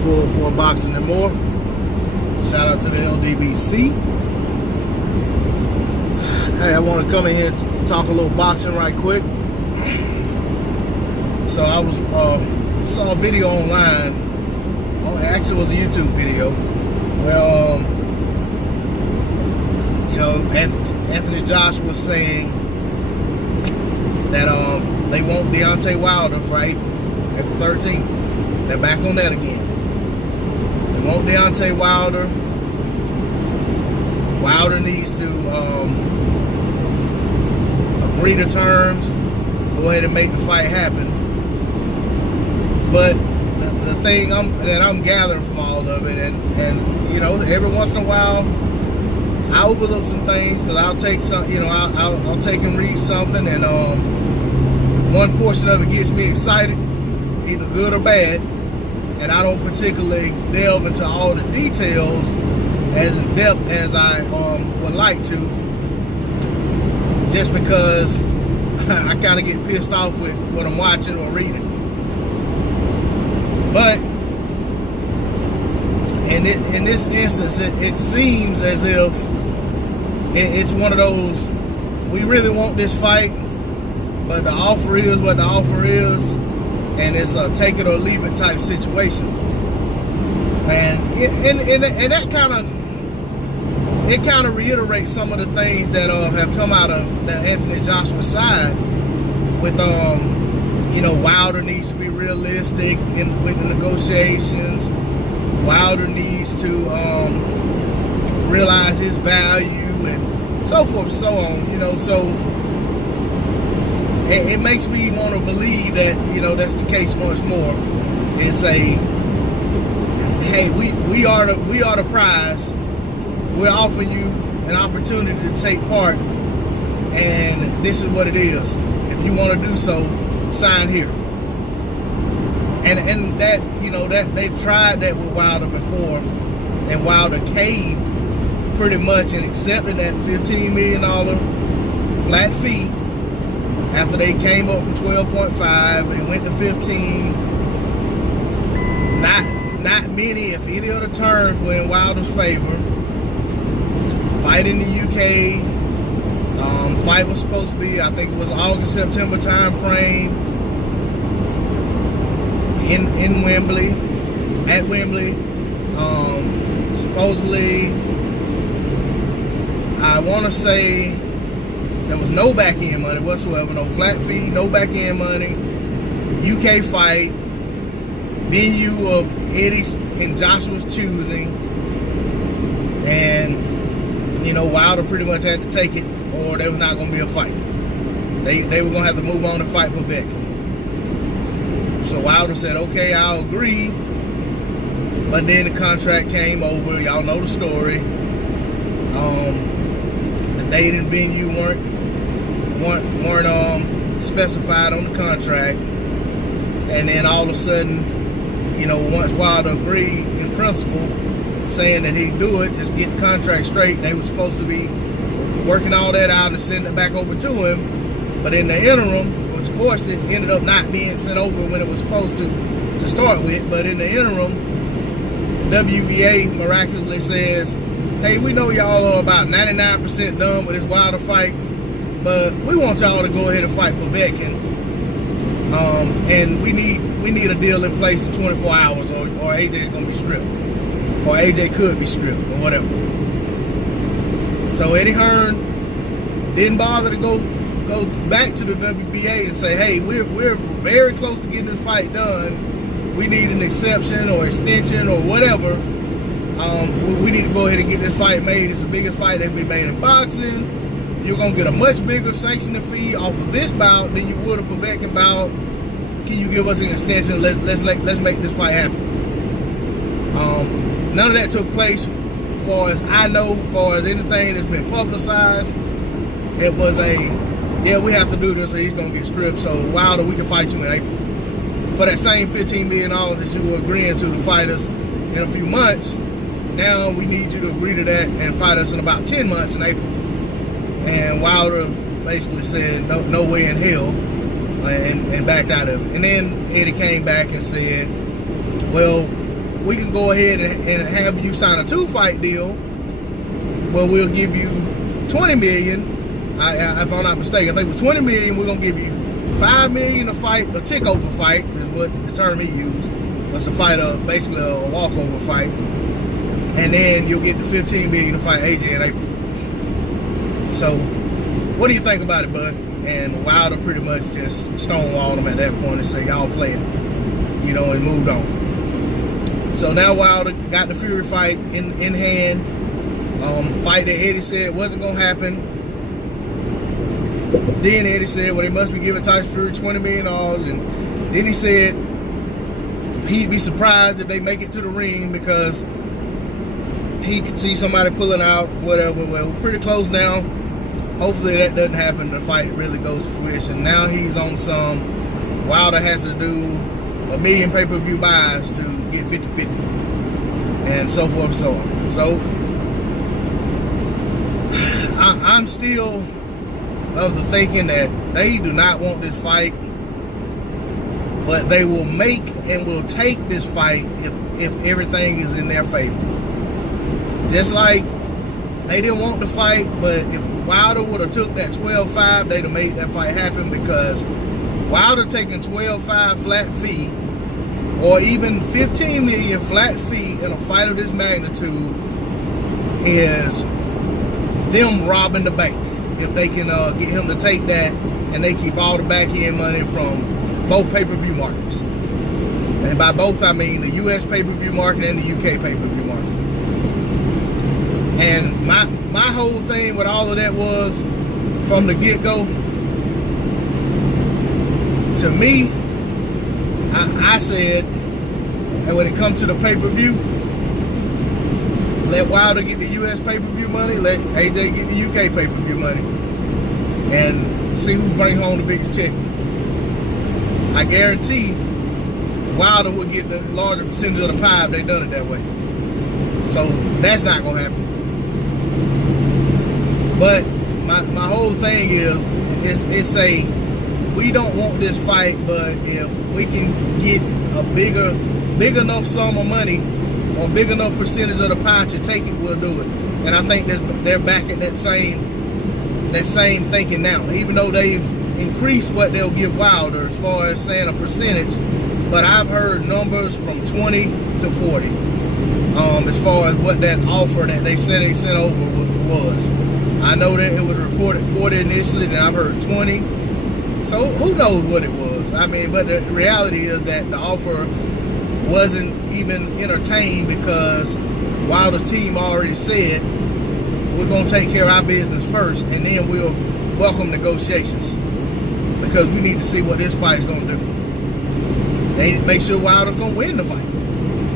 for boxing and more. Shout out to the LDBC. Hey, I want to come in here and talk a little boxing right quick. So I was saw a video online. Oh, actually, it was a YouTube video where you know, Anthony Joshua was saying that they want Deontay Wilder fight at 13. They're back on that again. They want Deontay Wilder. Wilder needs to agree to terms, go ahead and make the fight happen. But the thing that I'm gathering from all of it, and you know, every once in a while, I overlook some things because I'll take some, you know, I'll take and read something, and one portion of it gets me excited, either good or bad, and I don't particularly delve into all the details as in depth as I would like to, just because I kind of get pissed off with what I'm watching or reading. But in this instance, it seems as if it's one of those, we really want this fight, but the offer is what the offer is, and it's a take it or leave it type situation. And that kind of reiterates some of the things that have come out of the Anthony Joshua side with you know, Wilder needs to be realistic with the negotiations. Wilder needs to realize his value and so forth and so on. You know, so it makes me want to believe that, you know, that's the case much more. It's a, hey, we are the prize. We're offering you an opportunity to take part, and this is what it is. If you want to do so, sign here. And that, you know, that they've tried that with Wilder before, and Wilder caved pretty much and accepted that $15 million flat fee after they came up from 12.5 and went to 15. Not many, if any of the terms were in Wilder's favor. Fight in the UK. Fight was supposed to be, I think it was August, September time frame in Wembley, at Wembley. Supposedly, I want to say there was no back end money whatsoever, no flat fee, no back end money. UK fight, venue of Eddie's and Joshua's choosing, and you know, Wilder pretty much had to take it, or there was not going to be a fight. They were going to have to move on and fight Povetkin. So Wilder said, okay, I'll agree. But then the contract came over. Y'all know the story. The date and venue weren't specified on the contract. And then all of a sudden, you know, once Wilder agreed in principle, saying that he'd do it, just get the contract straight, they were supposed to be working all that out and sending it back over to him. But in the interim, which of course it ended up not being sent over when it was supposed to start with, but in the interim, WBA miraculously says, hey, we know y'all are about 99% done with this Wilder fight, but we want y'all to go ahead and fight Povetkin, and we need a deal in place in 24 hours, or AJ is going to be stripped, or AJ could be stripped, or whatever. So Eddie Hearn didn't bother to go back to the WBA and say, hey, we're very close to getting this fight done. We need an exception or extension or whatever. We need to go ahead and get this fight made. It's the biggest fight that's been made in boxing. You're going to get a much bigger sanctioning fee off of this bout than you would a Povetkin bout. Can you give us an extension? Let's make this fight happen. None of that took place, as far as I know, as far as anything that's been publicized. It was yeah, we have to do this or he's going to get stripped. So Wilder, we can fight you in April. For that same $15 million that you were agreeing to fight us in a few months, now we need you to agree to that and fight us in about 10 months in April. And Wilder basically said, no way in hell, and backed out of it. And then Eddie came back and said, well, we can go ahead and have you sign a 2-fight deal where we'll give you $20 million. If I'm not mistaken, I think it was $20 million. We're gonna give you $5 million to fight a takeover fight, is what the term he used, was to fight basically a walkover fight, and then you'll get the $15 million to fight AJ in April. So, what do you think about it, bud? And Wilder pretty much just stonewalled him at that point and said, y'all playing, and moved on. So now Wilder got the Fury fight in hand, fight that Eddie said wasn't gonna happen. Then Eddie said, well, they must be giving Tyson Fury $20 million. And then he said he'd be surprised if they make it to the ring because he could see somebody pulling out, whatever. Well, we're pretty close now. Hopefully that doesn't happen. The fight really goes to fruition. Now he's on some Wilder has to do 1 million pay-per-view buys to get 50-50. And so forth and so on. So I'm still of the thinking that they do not want this fight, but they will make and will take this fight if everything is in their favor. Just like they didn't want the fight, but if Wilder would have took that 12-5, they'd have made that fight happen, because Wilder taking 12-5 flat fee or even 15 million flat fee in a fight of this magnitude is them robbing the bank. If they can get him to take that, and they keep all the back end money from both pay-per-view markets. And by both, I mean the US pay-per-view market and the UK pay-per-view market. And my whole thing with all of that was, from the get-go, to me, I said, and when it comes to the pay-per-view, let Wilder get the US pay-per-view money, let AJ get the UK pay-per-view money, and see who brings home the biggest check. I guarantee Wilder will get the larger percentage of the pie if they done it that way. So that's not gonna happen. But my whole thing is it's a, we don't want this fight, but if we can get a big enough sum of money or big enough percentage of the pie to take it, we'll do it. And I think they're back at that same thinking now, even though they've increased what they'll give Wilder as far as saying a percentage. But I've heard numbers from 20 to 40 as far as what that offer that they said they sent over was. I know that it was reported 40 initially, then I've heard 20. So who knows what it was? I mean, but the reality is that the offer wasn't even entertained, because Wilder's team already said, we're going to take care of our business first, and then we'll welcome negotiations, because we need to see what this fight's going to do. They need to make sure Wilder's going to win the fight,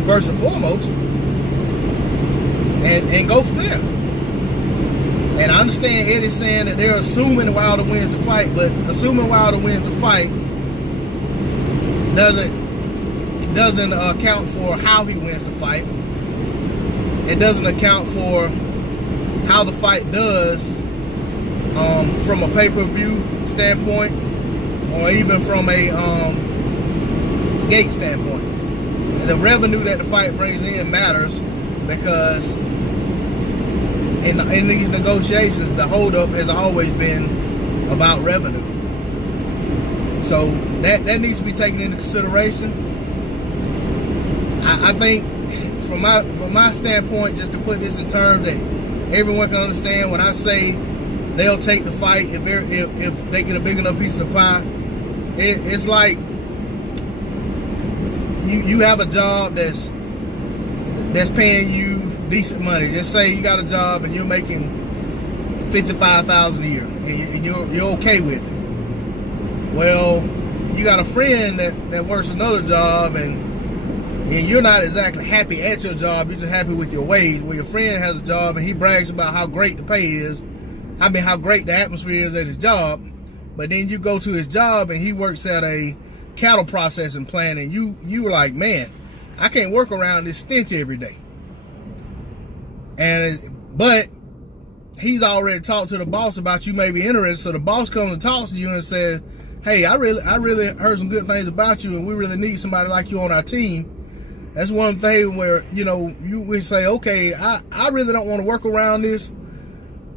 first and foremost, and go from there. And I understand Eddie saying that they're assuming Wilder wins the fight, but assuming Wilder wins the fight doesn't account for how he wins the fight. It doesn't account for how the fight does from a pay-per-view standpoint, or even from a gate standpoint. And the revenue that the fight brings in matters, because in these negotiations, the holdup has always been about revenue. So that needs to be taken into consideration. I think from my standpoint, just to put this in terms that everyone can understand, when I say they'll take the fight if they get a big enough piece of the pie, it's like you have a job that's paying you decent money. Just say you got a job and you're making $55,000 a year, and you're okay with it. Well, you got a friend that works another job, and you're not exactly happy at your job. You're just happy with your wage. Well, your friend has a job and he brags about how great the pay is. I mean, how great the atmosphere is at his job. But then you go to his job and he works at a cattle processing plant, and you are like, man, I can't work around this stench every day. But he's already talked to the boss about you may be interested. So the boss comes and talks to you and says, hey, I really heard some good things about you, and we really need somebody like you on our team. That's one thing where, you know, you would say, okay, I really don't want to work around this,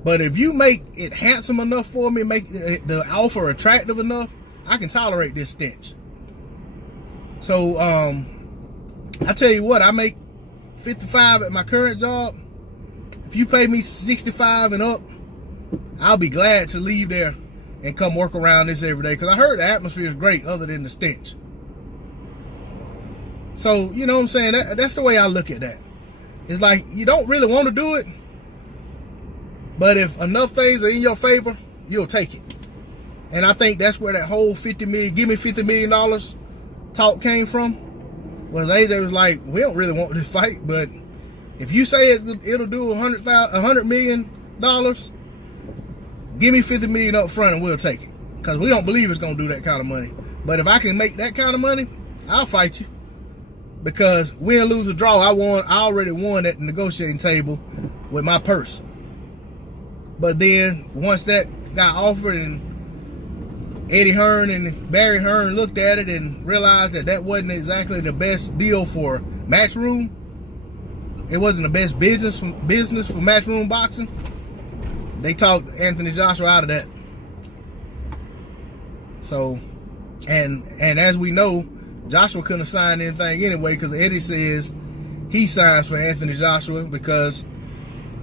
but if you make it handsome enough for me, make the offer attractive enough, I can tolerate this stench. So, I tell you what, I make 55 at my current job. If you pay me 65 and up, I'll be glad to leave there and come work around this every day, because I heard the atmosphere is great other than the stench. So, you know what I'm saying? That's the way I look at that. It's like, you don't really want to do it, but if enough things are in your favor, you'll take it. And I think that's where that whole give me $50 million talk came from. Well, AJ was like, we don't really want this fight, but if you say it'll do $100 million, give me $50 million up front and we'll take it. Because we don't believe it's going to do that kind of money. But if I can make that kind of money, I'll fight you. Because win, lose, or draw, I already won at the negotiating table with my purse. But then once that got offered and Eddie Hearn and Barry Hearn looked at it and realized that wasn't exactly the best deal for Matchroom, it wasn't the best business for Matchroom boxing, they talked Anthony Joshua out of that. So, and as we know, Joshua couldn't have signed anything anyway, because Eddie says he signs for Anthony Joshua because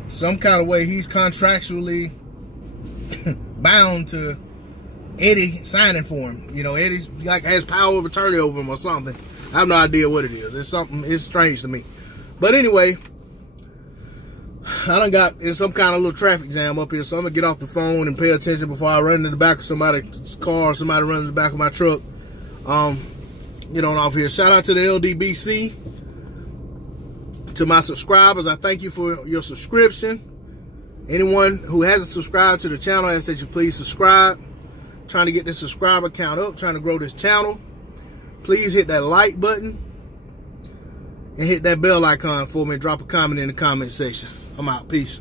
some kind of way he's contractually bound to Eddie signing for him. You know, Eddie like has power of attorney over him or something. I have no idea what it is. It's strange to me. But anyway, I done got in some kind of little traffic jam up here, so I'm gonna get off the phone and pay attention before I run into the back of somebody's car or somebody runs in the back of my truck. Get on off here. Shout out to the LDBC. To my subscribers, I thank you for your subscription. Anyone who hasn't subscribed to the channel, I ask that you please subscribe. Trying to get this subscriber count up, trying to grow this channel. Please hit that like button and hit that bell icon for me and drop a comment in the comment section. I'm out. Peace.